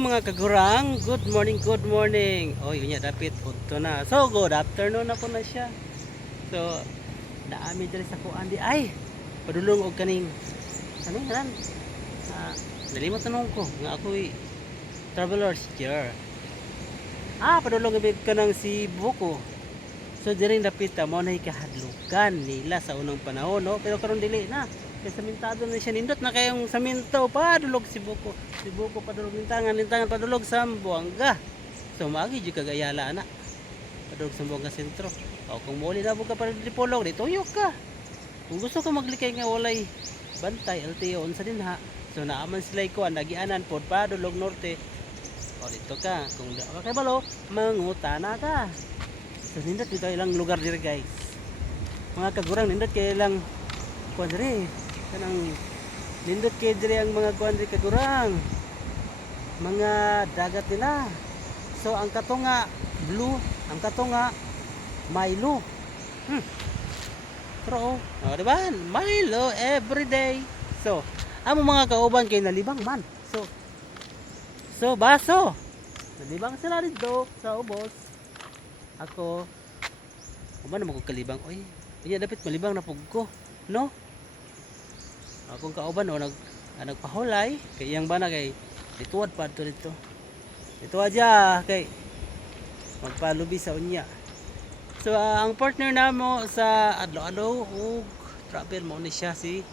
mga kagurang, good morning, good morning. Oh, yun niya, dapit punto na. So, good afternoon na po na siya. So, naami dali sa kuan di ay padulong og kaning ano yan? Ah, nalimot tanong ko nga ako'y traveler's chair. Ah, padulong ibig ka ng si Buko. So, diring dapit mo na ikahadlukan nila sa unang panahon, no? Pero karon dili na. Kaya samentado na siya nindot na kayong saminto padulog si Buko. Si Buko padulog lintangan, lintangan padulog sa Buanga. So, maagi jud kagayala na. Padulog sa Buanga sentro. O kung muli na mo ka para dipolog, di tuyok ka. Kung gusto ka maglikay nga walay bantay, LTO, unsa din ha. So naaman sila ko, nagianan pod pa, dulog norte. O dito ka, kung di ka kay balo, mangutana ka. So nindot dito ilang lugar diri guys. Mga kagurang nindot kay ilang kuan. Kanang nindot kay diri ang mga kuan diri kagurang. Mga dagat nila. So ang katunga blue, ang katunga Milo. Hmm. Pero, oh, di ba? Milo everyday. So, amo mga kauban kay nalibang man. So, so baso. Nalibang sila dito sa ubos. Ako, kuman naman ko kalibang. Oy, kanya dapat malibang na pug ko. No? Akong kauban, oh, nag, ah, nagpahulay. Kay iyang bana kay, ituwad pa dito dito. Ito aja kay, magpalubi sa unya. So ah, ang partner namo sa adlaw-adlaw ug travel mo ni siya si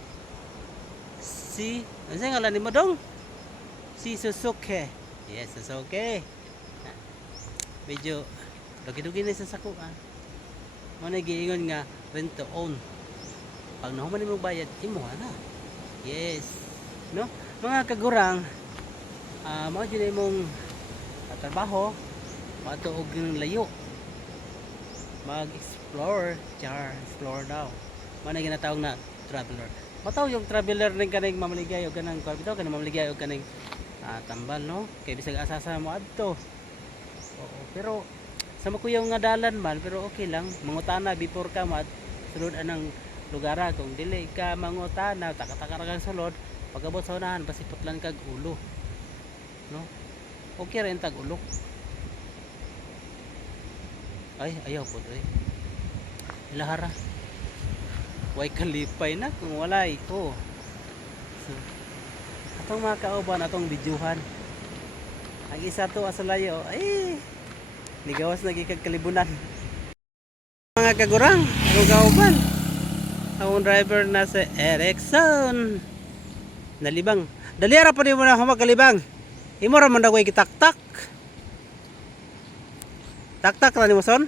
si ano sa ngalan ni mo dong? Si Suzuki. Yes, Suzuki. Ah, Medyo dugi-dugi na sa sako ah. Mo na nga rent to own. Pag nahuman mo bayad, imo na. Yes. No? Mga kagurang ah mao jud imong ah, trabaho matuog ng layo mag-explore, char, explore daw. Mana ginatawag na traveler. Mataw yung traveler ning kaning mamaligay o kanang kuan bitaw kanang mamaligay o kaning ah, tambal no. Kay bisag asasa mo adto. Oo, pero sa makuyaw nga dalan man pero okay lang mangutana before ka mat sulod anang lugara kung dili ka mangutana taka-taka ra kang sulod pagabot sa unahan pasipotlan kag ulo no okay rin tag ulok ay, ayaw po doy. Ilahara. Way kalipay na kung walay ko. So, atong mga kauban, atong bidyuhan. Ang isa to asalayo, ay, ligawas na kalibunan. Mga kagurang, atong kauban. Ang driver na sa Ericsson. Nalibang. Daliara pa mo na humakalibang. Imo ra man kitak-tak. Taktak ra ni mo son?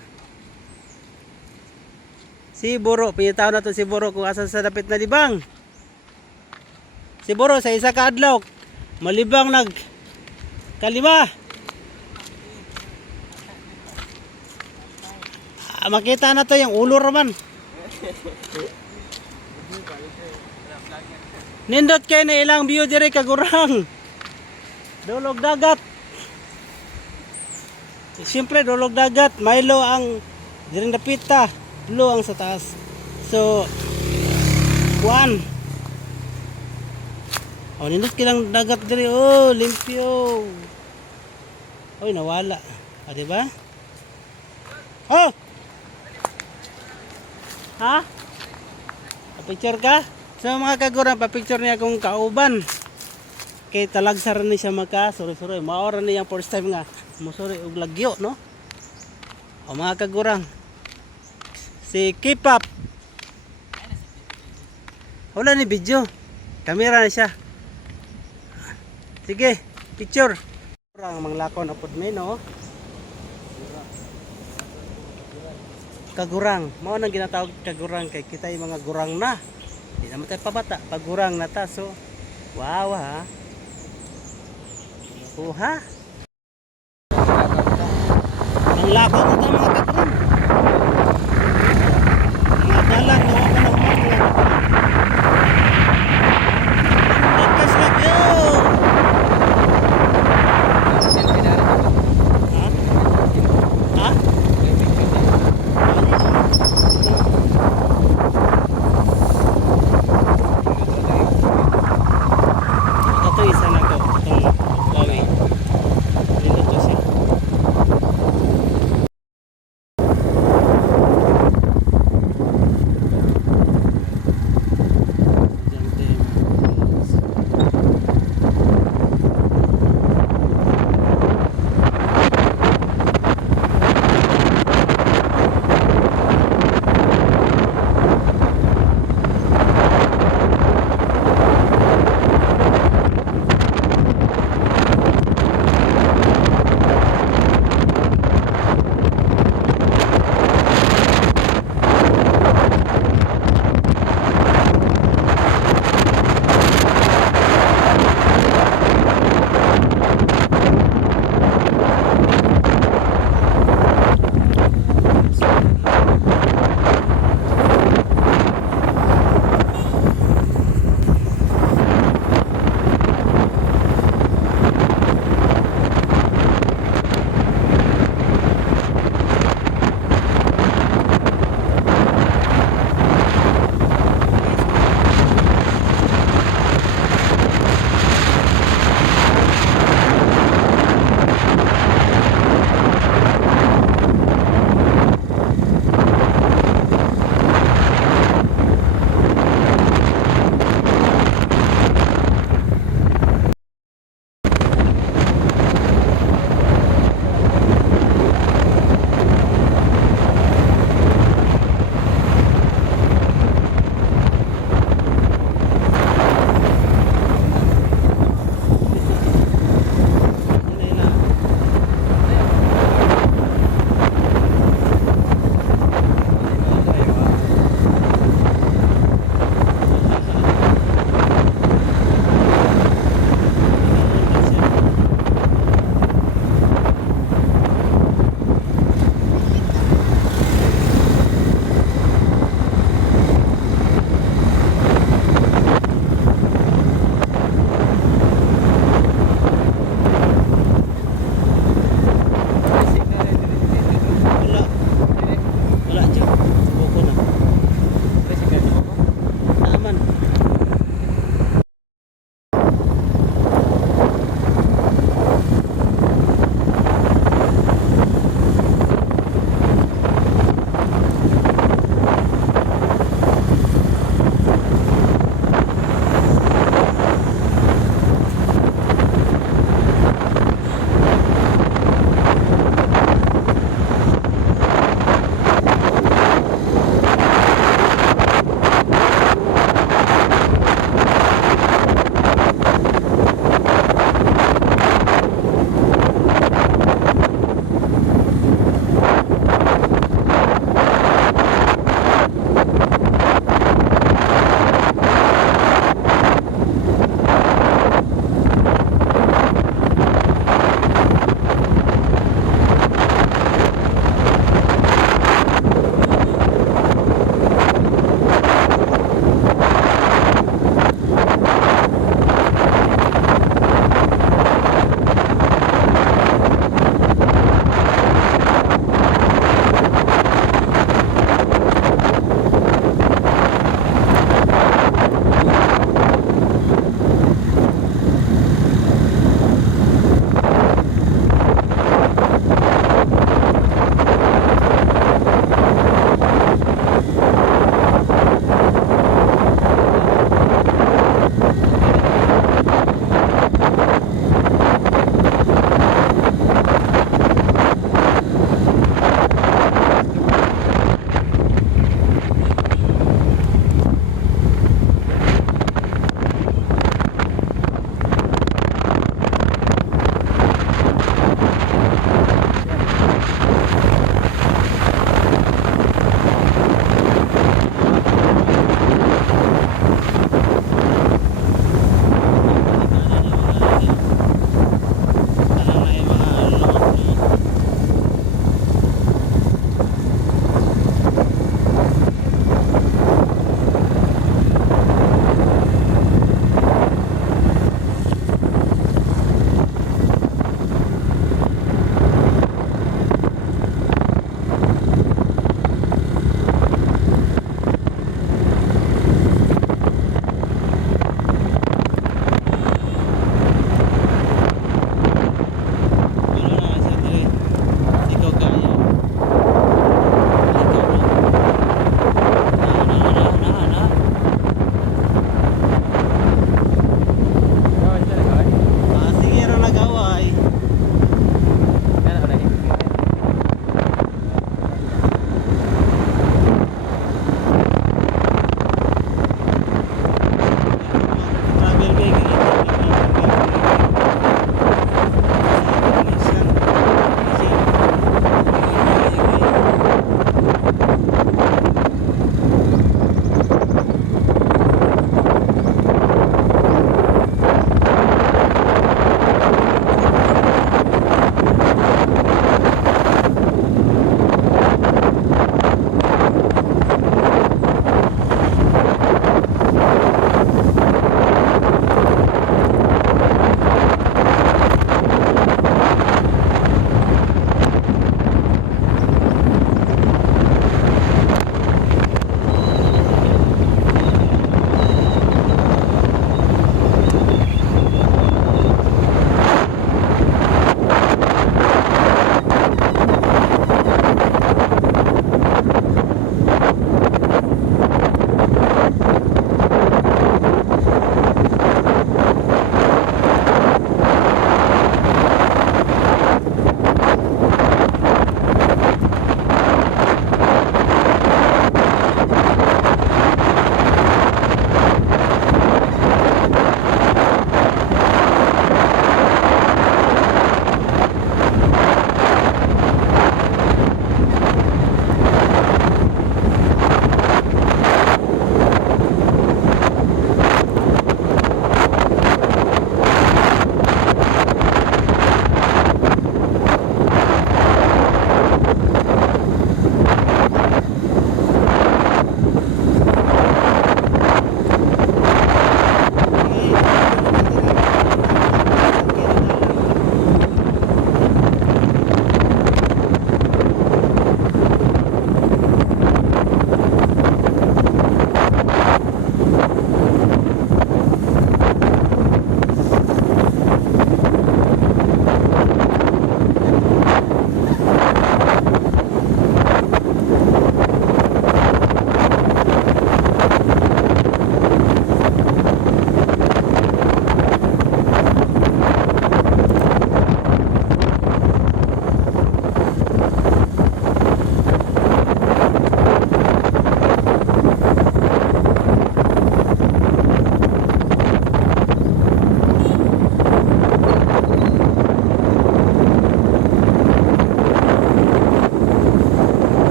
Si Buro, pinitaw na to si Buro kung asa sa dapit na libang. Si Buro sa isa ka adlaw, malibang nag kalima. Ah, makita na to yung ulo raman. Nindot kay na ilang view dire kagurang. Dulog dagat. Siyempre, dulog dagat. Milo ang diring dapita. Blue ang sa taas. So, one. Oh, nindot kilang dagat diri. Oh, limpyo. Oy, nawala. Ah, di ba? Oh! Ha? Pa-picture ka? So mga kagurang, pa-picture niya akong kauban. Kay talagsar ni siya maka, sorry sorry, maora niya first time nga. Musuri og lagyo, no? O mga kagurang. Si K-pop. Wala ni video. Kamera na siya. Sige, picture. Kurang manglakaw na pod may, no? Kagurang. Mao nang ginatawag kagurang kay kita yung mga gurang na. Di naman tayo pabata. Pagurang na ta. So, wow ha. Uha. Ang lakaw mo ito mga kagurang.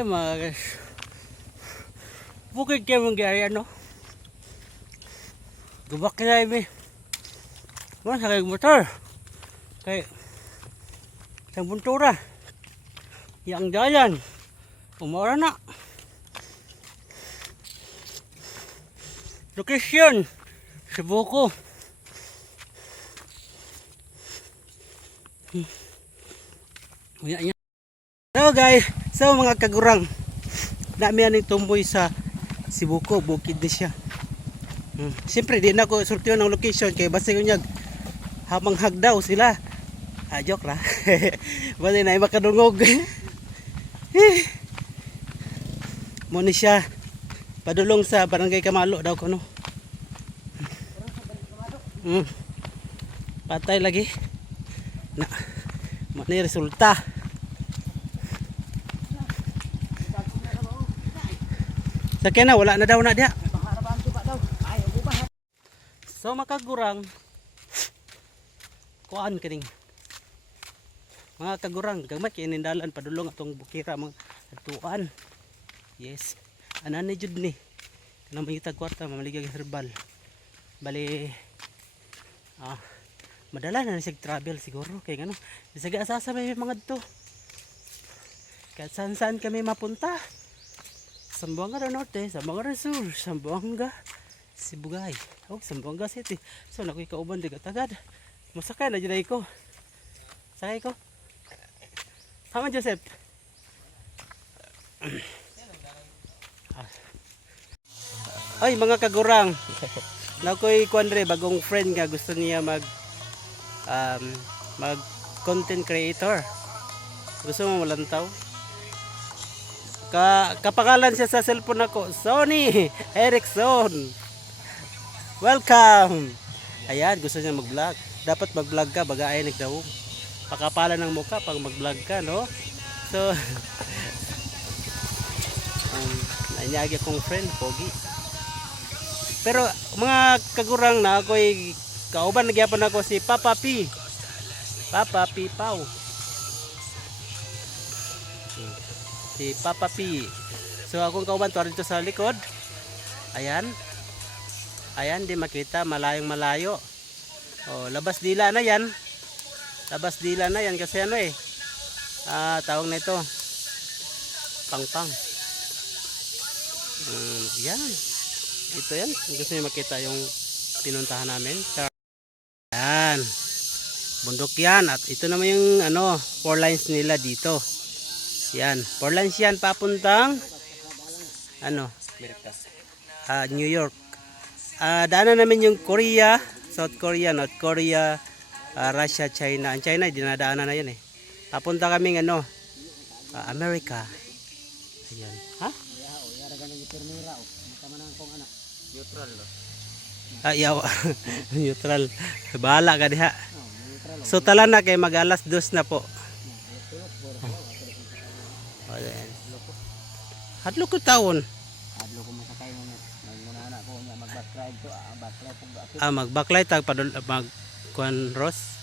Ay mga guys. Bukid kayo mong gaya no. Gubak na imi. Mo sa kay motor. Kay sa buntura. Yang dayan. Umora na. Location. Cebuco. Hmm. Uya niya. So guys, so mga kagurang. Nami aning tumboy sa Sibuko, bukid na siya. Hmm. Siyempre, di na ako sortiyon ng location kay basta yung nyag habang hagdaw sila. Ah, joke ra. basta na makadungog. Mo ni siya padulong sa barangay Kamalo daw ko no. Hmm. Patay lagi. Na. Mo ni resulta. Sa kena wala na daw na diha. So makagurang kuan kining mga kagurang gamay kinindalan padulong atong bukira mga atuan. Yes. Anan ni jud ni. Kanang mangitag kwarta mamaligag herbal. Bali ah madala na sig travel siguro kay ngano bisag asasa may mga to kahit saan saan kami mapunta Sambuanga do Norte, Sambuanga do Sur, Sambuanga Sibugay. Oh, Sambuanga City. So nakoy kauban diga tagad. Musakay na jud ko. Sakay ko. Tama Joseph. Ay mga kagurang. Nakoy kuandre bagong friend nga gusto niya mag um, mag content creator. Gusto mo malantaw? Ka kapangalan siya sa cellphone ako, Sony Ericsson. Welcome. Ayan, gusto niya mag-vlog. Dapat mag-vlog ka, baga ay nagdaw. Pakapalan ng mukha pag mag-vlog ka, no? So, um, nanyagi akong friend, Pogi. Pero mga kagurang na ako'y kauban nagyapon ako si Papa P. Papa P. Pau. Si Papa P. So akong kauban to dito sa likod. Ayan. Ayan, di makita malayong malayo. Oh, labas dila na 'yan. Labas dila na 'yan kasi ano eh. Ah, tawag na ito. Pangpang. Mm, yan. Ito yan. Gusto niyo makita yung pinuntahan namin. Yan. Bundok yan. At ito naman yung ano, four lines nila dito. Yan. Four lines yan papuntang ano? Ah, New York. Ah, daanan namin yung Korea, South Korea, North Korea, ah, Russia, China. Ang China, dinadaanan na yan eh. Papunta kaming ano, ah, America. Ayan. Ha? Ah, yaw. Neutral. Bahala ka diha. So tala na kay mag alas dos na po. Oh, ayan. Hadlo ko taon. Adlo ko masakay mo muna na ko nga mag-backlight to, ah, backlight ba. Ah, mag backlight tag padul mag kuan Ross.